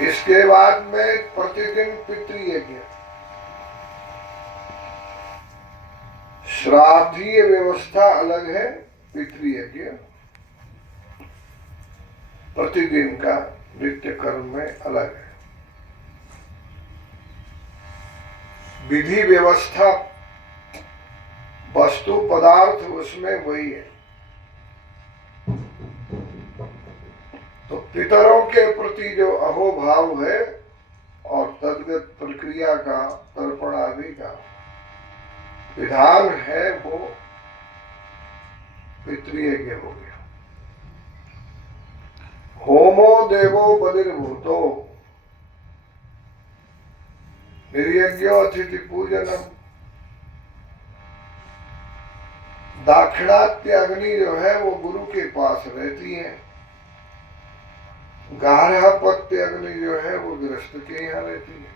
इसके बाद में प्रतिदिन पितृयज्ञ, श्राद्धीय व्यवस्था अलग है, पितृयज्ञ प्रतिदिन का नित्य कर्म में अलग है। विधि व्यवस्था वस्तु पदार्थ उसमें वही है। तो पितरों के प्रति जो अहोभाव है और तद्गत प्रक्रिया का तर्पण आदि का विधान है, वो पितृयज्ञ हो गया। होमो देवो बलिर्भूतो निर्यज्ञो अतिथि पूजनम। दाक्षिणात्य अग्नि जो है वो गुरु के पास रहती है, गार्हपत्य अग्नि जो है वो गृहस्थ के यहाँ रहती है।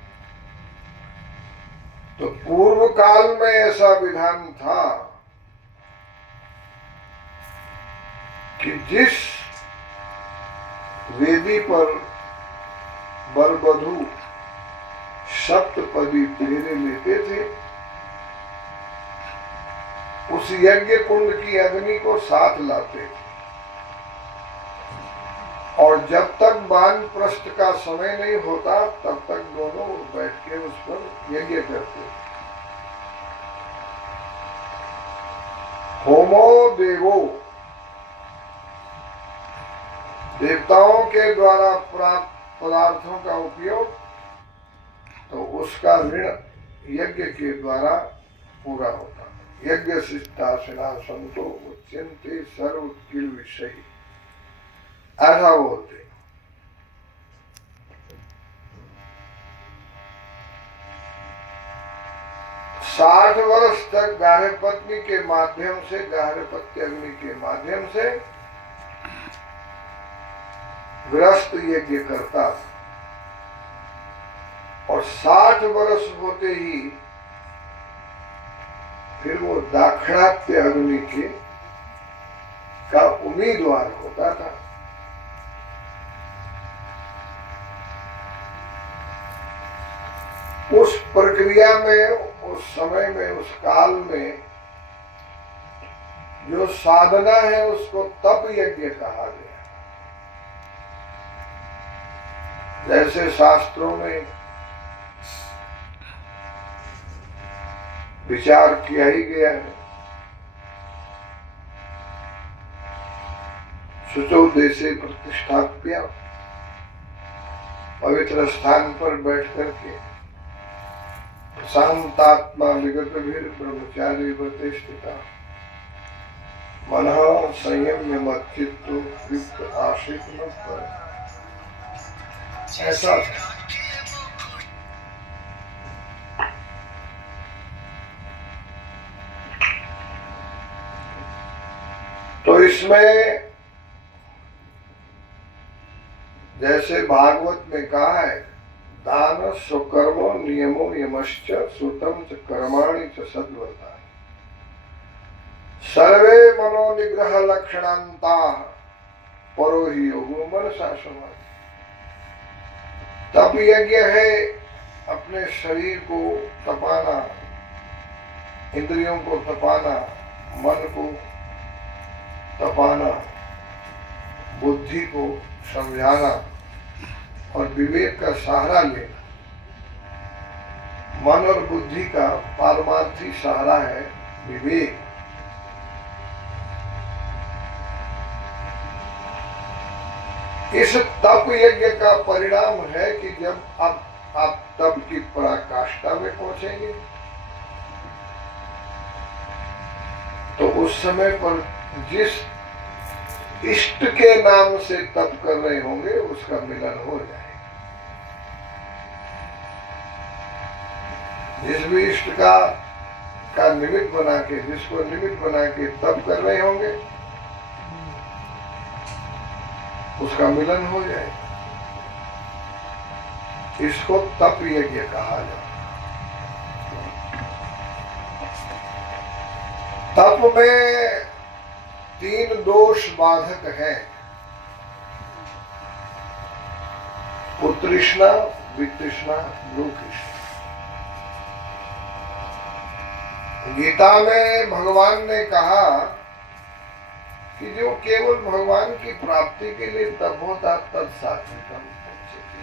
तो पूर्व काल में ऐसा विधान था कि जिस वेदी पर वर वधू सप्तपदी फेरे लेते थे, उस यज्ञ कुंड की अग्नि को साथ लाते थे और जब तक वानप्रस्थ का समय नहीं होता तब तक दोनों बैठ के उस पर यज्ञ करते थे। होमो देवो, देवताओं के द्वारा प्राप्त पदार्थों का उपयोग, तो उसका ऋण यज्ञ के द्वारा पूरा होता। यज्ञ शिष्टाशिना संतो उच्यन्ते सर्व किल विषय, ऐसा बोलते। साठ वर्ष तक गार्हपत्नी के माध्यम से, गार्हपत्य अग्नि के माध्यम से गृहस्थ यज्ञ करता था और 60 वर्ष होते ही फिर वो दाक्षिणात्य अग्नि के का उम्मीदवार होता था। उस प्रक्रिया में, उस समय में, उस काल में जो साधना है उसको तप यज्ञ कहा गया। जैसे शास्त्रों में विचार किया ही गया है, शुचो देशे प्रतिष्ठाप्य, पवित्र स्थान पर बैठ करके शांतात्मा विगत भीर ब्रह्मचारी प्रतिष्ठिता मनः संयम्य मच्चित्तो युक्त आशित मत पर, ऐसा तो इसमें जैसे भागवत में कहा है, दान स्वकर्मो नियमो यमश्च सुतम च कर्माणि च सद्वता, सर्वे मनोनिग्रह लक्षणांता परो ही योगो मनसा समाधि। तप यज्ञ है अपने शरीर को तपाना, इंद्रियों को तपाना, मन को तपाना, बुद्धि को समझाना और विवेक का सहारा लेना। मन और बुद्धि का पारमार्थी सहारा है विवेक। इस तप यज्ञ का परिणाम है कि जब आप तप की पराकाष्ठा में पहुंचेंगे तो उस समय पर जिस इष्ट के नाम से तप कर रहे होंगे उसका मिलन हो जाए। जिस भी इष्ट का निमित्त बना के, जिसको निमित्त बना के तप कर रहे होंगे उसका मिलन हो जाए। इसको तप यज्ञ कहा जाए। तप में 3 दोष बाधक हैं। तृष्णा वितृष्णा लोकेश। गीता में भगवान ने कहा कि जो केवल भगवान की प्राप्ति के लिए तप होता तत्सात्विकम उच्यते।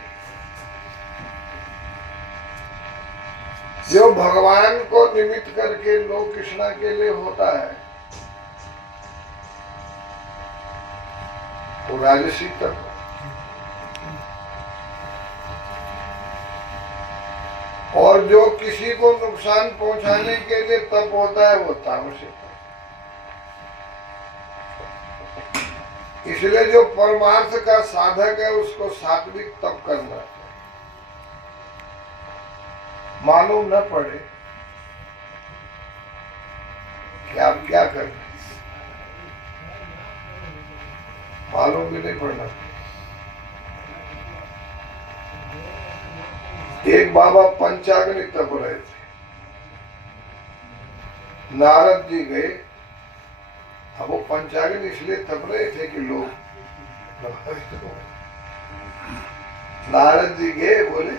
जो भगवान को निमित्त करके लोक कृष्णा के लिए होता है वो राजसी तप। और जो किसी को नुकसान पहुंचाने के लिए तप होता है वो तामसिक तप। इसलिए जो परमार्थ का साधक है उसको सात्विक तप करना चाहिए। मालूम न पड़े कि आप क्या कर रहे हैं, मालूम भी नहीं पड़ना। एक बाबा पंचाग्नि तप रहे थे, नारद जी गए। अब वो पंचाग्नि इसलिए तप रहे थे कि लोग नारद जी गए, बोले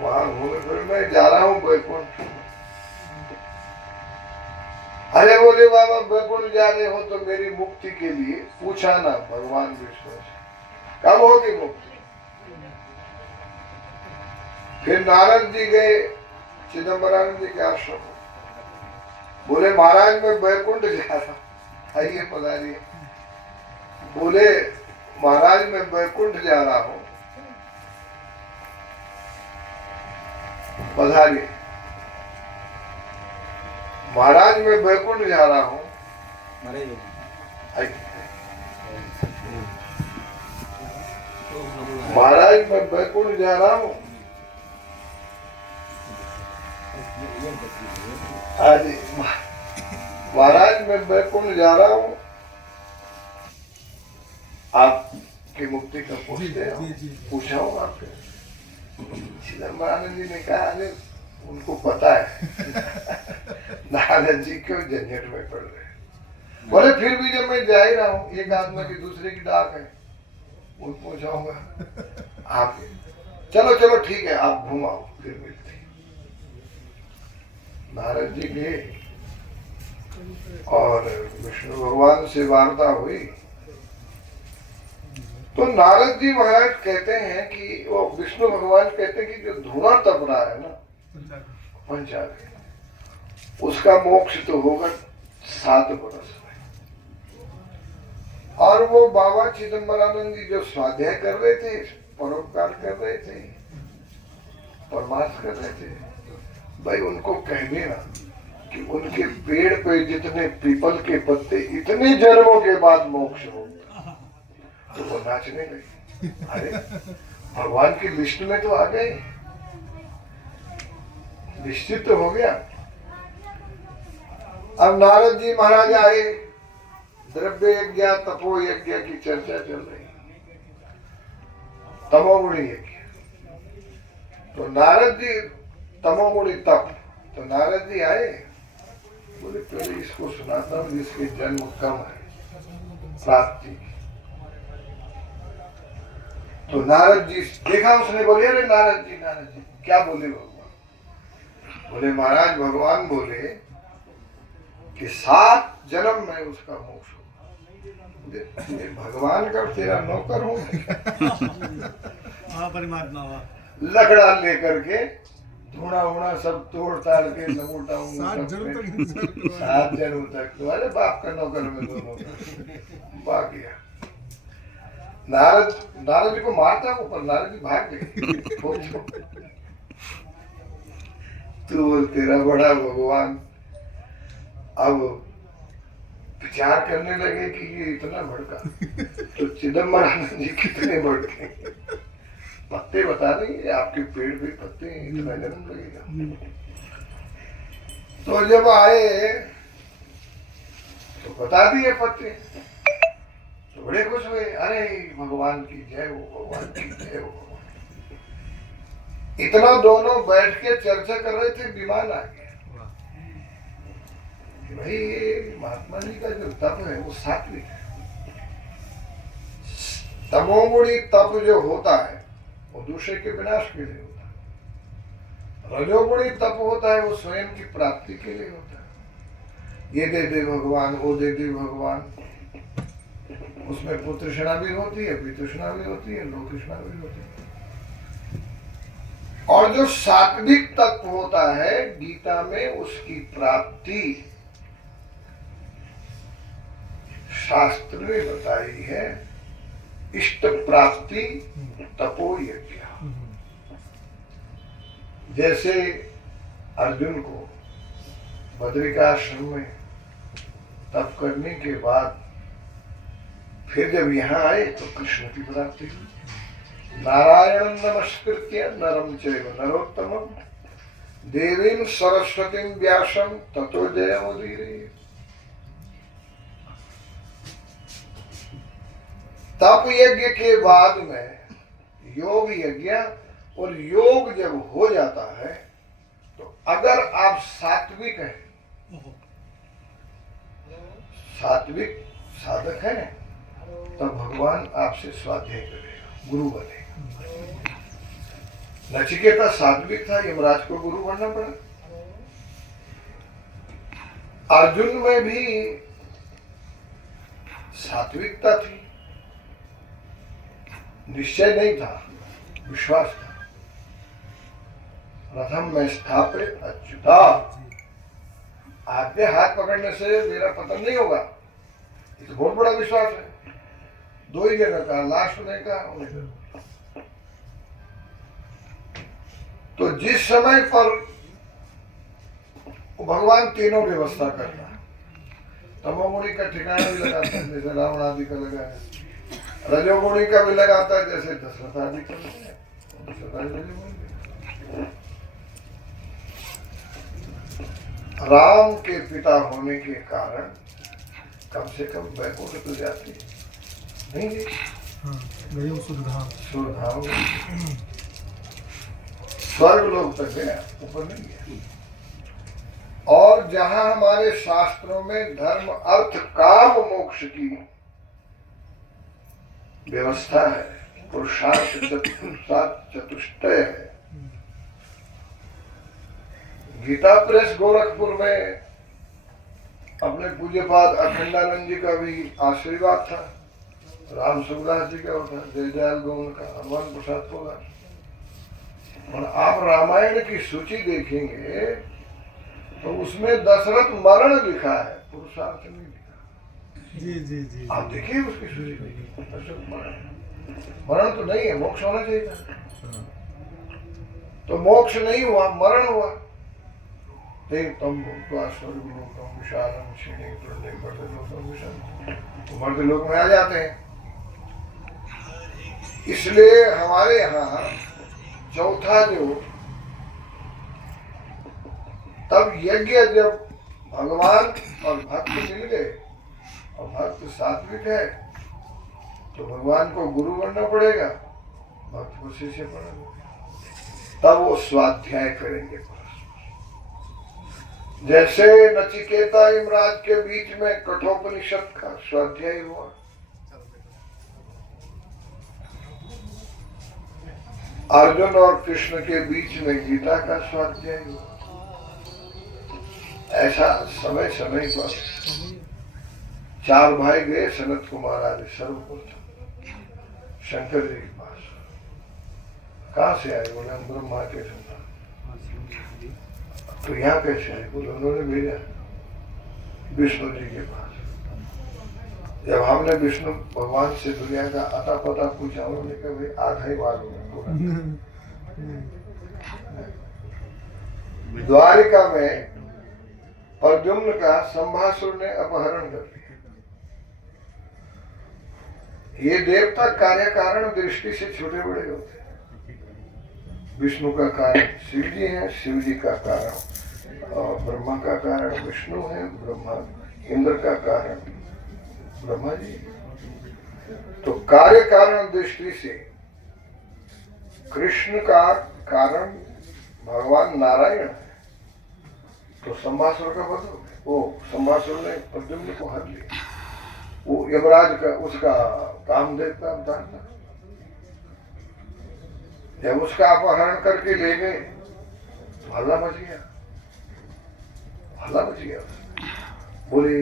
वहां घूमे फिर मैं जा रहा हूँ बैकुंठ। अरे बोले बाबा बैकुंठ जा रहे हो तो मेरी मुक्ति के लिए पूछा ना भगवान विष्णु से कब होगी मुक्ति। फिर नारद जी गए चिदम्बरानंद जी के आश्रम, बोले महाराज मैं बैकुंठ जा रहा, आइए पधारिए। बोले महाराज मैं बैकुंठ जा रहा हूं, पधारिए। महाराज मैं बैकुंठ जा रहा हूं, आइए। महाराज मैं बैकुंठ जा रहा हूं, महाराज मैं बैकुंठ जा रहा हूँ, आपकी मुक्ति का पूछते हो, पूछा हूँ आपके। चिदम्बरानंद जी ने कहा अरे उनको पता है नारद जी क्यों झंझट में पड़ रहे हैं। बोले फिर भी जब मैं जा ही रहा हूँ, एक आत्मा की दूसरे की डाक है, वो पूछाऊंगा आप। चलो चलो ठीक है आप घुमाओ, फिर मिलते। नारद जी गए और विष्णु भगवान से वार्ता हुई तो नारद जी महाराज कहते हैं कि वो विष्णु भगवान कहते हैं कि जो धुआं तप रहा है ना पंचाग्नि, उसका मोक्ष तो होगा 7 वर्ष में। और वो बाबा चिदम्बरानंद जी जो स्वाध्याय कर रहे थे, परोपकार कर रहे थे, परमार्थ कर रहे थे, भाई उनको कहने ना कि उनके पेड़ पे जितने पीपल के पत्ते इतने जन्मों के बाद मोक्ष हो, तो वो नाचने लगे। अरे भगवान की लिस्ट में तो आ गए, निश्चित तो हो गया। अब नारद जी महाराज आए, द्रव्य यज्ञ तपो यज्ञ की चर्चा चल रही, तमोगुणी यज्ञ। तो नारद जी तमोगुणी तप, तो नारद जी आए, बोले पहले इसको सुनाता हूँ जिसके जन्म कम है प्राप्ति। तो नारद जी देखा, उसने बोले अरे नारद जी क्या बोले भगवान। बोले महाराज भगवान बोले कि 7 जन्म में उसका मोक्ष होगा। भगवान का तेरा नौकर हूँ परमात्मा लकड़ा लेकर के धूणा वूणा सब तोड़ ताड़ के लमोटाऊंगा 7 जन्म तक। तुम्हारे बाप का नौकर में दोनों बाकी है। नारद जी को मारता हूँ पर नारद जी भाग गए। तू बोल तेरा बड़ा भगवान। अब विचार करने लगे कि ये इतना भड़का, तो चिदम्बरानंद जी कितने भड़के। पत्ते बता देंगे आपके पेड़ पे पत्ते इतना जन्म लगेगा। तो जब आए तो बता दिए पत्ते, तो बड़े खुश हुए, अरे भगवान की जय हो, भगवान की जय हो। इतना दोनों बैठ के चर्चा कर रहे थे, विमान आ गया कि भाई ये महात्मा जी का जो तप है वो सात्विक है। तमोगुणी तप जो होता है वो दूसरे के विनाश के लिए होता है। रजोगुणी तप होता है वो स्वयं की प्राप्ति के लिए होता है। ये दे दे भगवान, वो दे दे भगवान, उसमें पुत्रषणा भी होती है, पितृष्णा भी होती है, लोकष्णा भी होती है। और जो सात्विक तत्व होता है गीता में उसकी प्राप्ति शास्त्र ने बताई है, इष्ट प्राप्ति तपो यज्ञ। जैसे अर्जुन को बद्रिकाश्रम में तप करने के बाद फिर जब यहाँ आए तो कृष्ण की प्राप्ति हुई। नारायण नमस्कृत्य नरम चैव नरोत्तमं देवीं सरस्वतीं व्यासं ततो जयमुदीरये। तप यज्ञ के बाद में योग यज्ञ, और योग जब हो जाता है तो अगर आप सात्विक हैं, सात्विक साधक हैं, तब भगवान आपसे स्वाध्याय करेगा, गुरु बनेगा। नचिकेता सात्विक था, यमराज को गुरु बनना पड़ा। अर्जुन में भी सात्विकता थी, निश्चय नहीं था, विश्वास था। रथम में स्थापित अच्युता, आपके हाथ पकड़ने से मेरा पतन नहीं होगा, ये तो बहुत बड़ा विश्वास है। दो ही जगह का, लास्ट में का, तो जिस समय पर भगवान तीनों व्यवस्था करता है, तमोगुणी का ठिकाना भी लगाता है जैसे रावण आदि का लगा है, रजोगुणी का भी लगाता है जैसे दशरथ आदि का लगा है। राम के पिता होने के कारण कम से कम वैकुंठ तो जाती नहीं गई, सुरधाम स्वर्ग लोक तक गया, ऊपर नहीं गया। और जहां हमारे शास्त्रों में धर्म अर्थ काम मोक्ष की व्यवस्था है, पुरुषार्थ चतुष्टय है। गीता प्रेस गोरखपुर में अपने पूज्यपाद अखंडानंद जी का भी आशीर्वाद था, राम सुखदास जी का होता, जयदयाल गोविंद का, हनुमान प्रसाद होगा। और आप रामायण की सूची देखेंगे तो उसमें दशरथ मरण लिखा है, पुरुषार्थ नहीं लिखा। जी जी जी, आप देखिए उसकी सूची देखिए, दशरथ मरण तो नहीं है, मोक्ष होना चाहिए था, तो मोक्ष नहीं हुआ, मरण हुआ। मर्दलोक में आ जाते हैं। इसलिए हमारे यहाँ चौथा जो तब यज्ञ, जब भगवान और भक्त मिल गए और भक्त सात्विक है तो भगवान को गुरु बनना पड़ेगा, भक्त को शिष्य बनना, तब वो स्वाध्याय करेंगे। जैसे नचिकेता यमराज के बीच में कठोपनिषद का स्वाध्याय हुआ, अर्जुन और कृष्ण के बीच में गीता का स्वाध्याय हुआ। ऐसा समय समय पर चार भाई गए सनत कुमार आदि सर्वप्रथम शंकर जी के पास। कहाँ से आए? बोले हम ब्रह्मा के संतान। तो यहाँ कैसे आए? बोले उन्होंने भेजा विष्णु जी के पास। जब हमने विष्णु भगवान से दुनिया का अता पता पूछा, उन्होंने कहा भाई आधा ही मालूम है। द्वारिका में प्रद्युम्न का संभासुर ने अपहरण कर दिया। ये देवता कार्य कारण दृष्टि से छोटे बड़े होते हैं। विष्णु का कारण शिव जी है, शिव जी का कारण और ब्रह्मा का कारण विष्णु है, ब्रह्मा इंद्र का कारण ब्रह्मा जी। तो कार्य कारण दृष्टि से कृष्ण का कारण भगवान नारायण है। तो संभासुर का बदल, वो संभासुर ने प्रद्युम्न को हर लिया। वो यमराज का, उसका कामदेव का अवतार था। जब उसका अपहरण करके ले गए तो हल्ला मच गया, हल्ला मच गया। बोले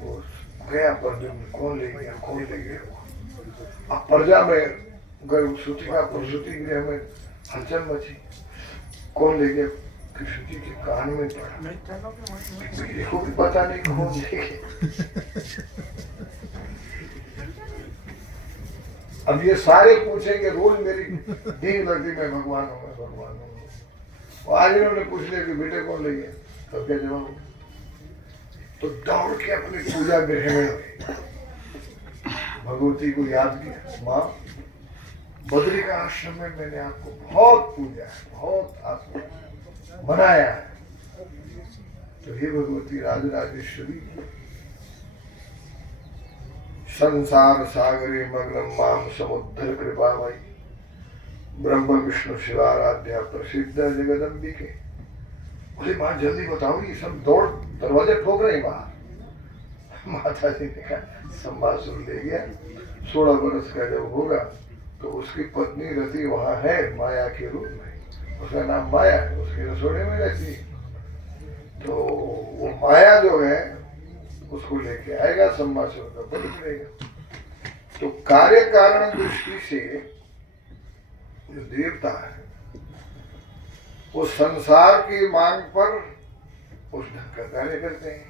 वो गया पर कौन ले गया, कौन ले गया। अब प्रजा में सूती का प्रसूति गृह में हलचल मची, कौन ले गया। कृष्ण जी के कान में पड़ा, मेरे को भी पता नहीं कौन ले गया। अब ये सारे पूछेंगे, रोज मेरी दीन लगती मैं भगवान हूँ, मैं भगवान हूँ। आज इन्होंने पूछ लिया कि बेटे कौन ले गया, तो क्या जवाब। तो दौड़ के अपनी पूजा गृह में भगवती को याद किया, माँ बद्री का आश्रम में मैंने आपको बहुत पूजा है, बहुत आपको मनाया है। तो हे भगवती राजराजेश्वरी, संसार सागरे मग्नम माम समुद्र कृपा वही, ब्रह्म विष्णु शिवाराध्या प्रसिद्ध जगदम्बिके। बोले माँ जल्दी बताओ, ये सब दौड़ दरवाजे ठोक रहे बाहर। माता जी ने कहा संभासुर ले गया, 16 वर्ष का जब होगा तो उसकी पत्नी रति वहां है माया के रूप में, उसका नाम माया है, उसके रसोड़े में रहती है। तो वो माया जो है उसको लेके आएगा, संभासुर का बल करेगा। तो कार्य कारण दृष्टि से जो देवता है वो संसार की मांग पर उस ढंग का कार्य करते हैं।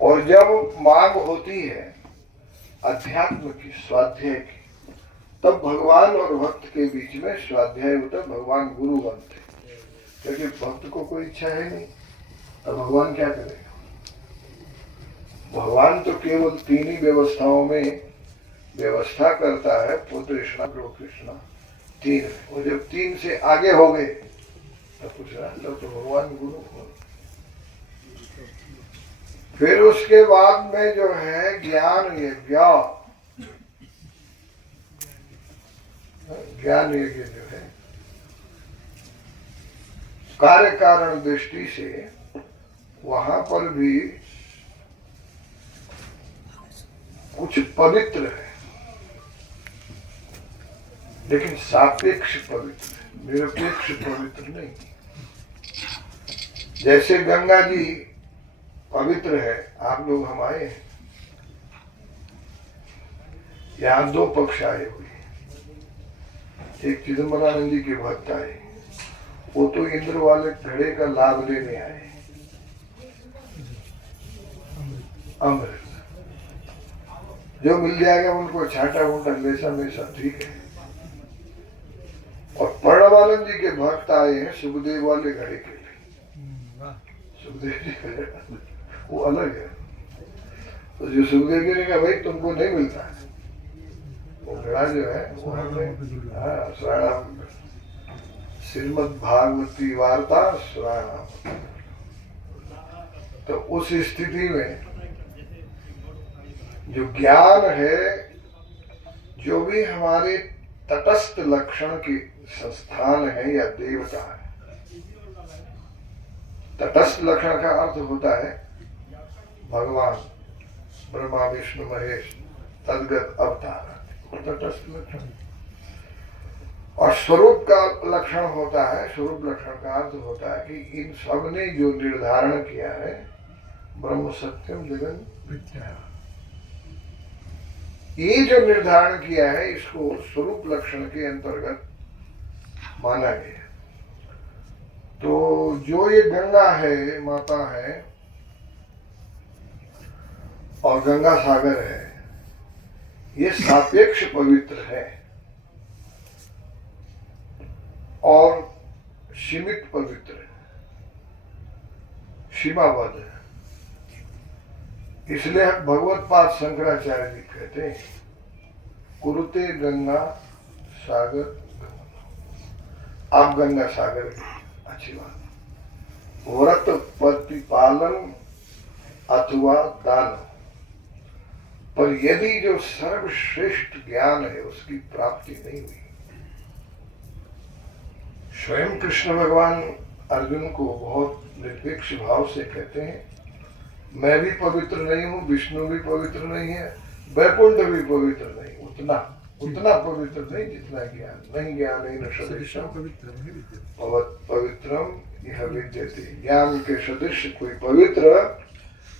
और जब मांग होती है अध्यात्म की, स्वाध्याय की, तब भगवान और भक्त के बीच में स्वाध्याय होता, भगवान गुरु बनते। क्योंकि भक्त को कोई इच्छा है नहीं, तो भगवान क्या करेगा। भगवान तो केवल 3 ही व्यवस्थाओं में व्यवस्था करता है, पुत्र कृष्णा, गृह कृष्णा, 3। और जब 3 से आगे हो गए तो कुछ ना, तो भगवान गुरु हो। फिर उसके बाद में जो है ज्ञान यज्ञ, ज्ञान यज्ञ जो है कार्य कारण दृष्टि से वहां पर भी कुछ पवित्र है, लेकिन सापेक्ष पवित्र है, निरपेक्ष पवित्र नहीं। जैसे गंगा जी पवित्र है, आप लोग हम आए हैं, यहाँ 2 पक्ष आए हुए। एक चिदम्बरानंद जी के भक्त आए, वो तो इंद्र वाले घड़े का लाभ लेने आए, अमृत जो मिल जाएगा उनको छाटा वोटा लेसा मेसा ठीक है। और प्रणवानंद जी के भक्त आए हैं सुखदेव वाले घड़े के लिए। सुखदेव जी वो अलग है। तो जो सुखदेव जी ने कहा भाई तुमको नहीं मिलता है, वो घड़ा जो है वो हमें, हाँ, श्रीमद् भागवती वार्ता श्रावण। तो उस स्थिति में जो ज्ञान है, जो भी हमारे तटस्थ लक्षण के संस्थान है या देवता है। तटस्थ लक्षण का अर्थ होता है भगवान, ब्रह्मा विष्णु महेश, तद्गत अवतार, तटस्थ लक्षण। और स्वरूप का लक्षण होता है, स्वरूप लक्षण का अर्थ होता है कि इन सब ने जो निर्धारण किया है ब्रह्म सत्यम जगन मिथ्या, ये जो निर्धारण किया है इसको स्वरूप लक्षण के अंतर्गत माना गया। तो जो ये गंगा है, माता है और गंगा सागर है, ये सापेक्ष पवित्र है और सीमित पवित्र है, सीमाबद्ध है। इसलिए भगवत पाद शंकराचार्य जी कहते हैं कुरुते गंगा सागर गमन। आप गंगा सागर की अच्छी बात, व्रत प्रतिपालन अथवा दान, पर यदि जो सर्वश्रेष्ठ ज्ञान है उसकी प्राप्ति नहीं हुई। स्वयं कृष्ण भगवान अर्जुन को बहुत निरपेक्ष भाव से कहते हैं मैं भी पवित्र नहीं हूँ, विष्णु भी पवित्र नहीं है, वैकुंठ भी पवित्र नहीं, उतना उतना पवित्र नहीं जितना ज्ञान। नहीं ज्ञानेन सदृशं पवित्रम यह विद्यते। ज्ञान के सदृश कोई पवित्र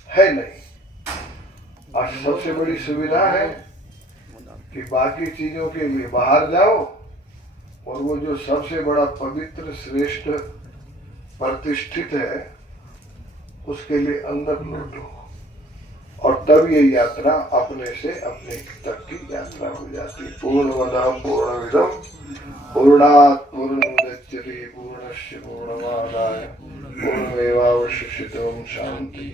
है नहीं। और सबसे बड़ी सुविधा है कि बाकी चीजों के लिए बाहर जाओ और वो जो सबसे बड़ा पवित्र श्रेष्ठ प्रतिष्ठित है उसके लिए अंदर लौटो, और तब ये यात्रा अपने से अपने तक की यात्रा हो जाती। पूर्णमदः पूर्णमिदं पूर्णात् पूर्णमुदच्यते पूर्णस्य पूर्णमादाय पूर्णमेवावशिष्यते। शांति।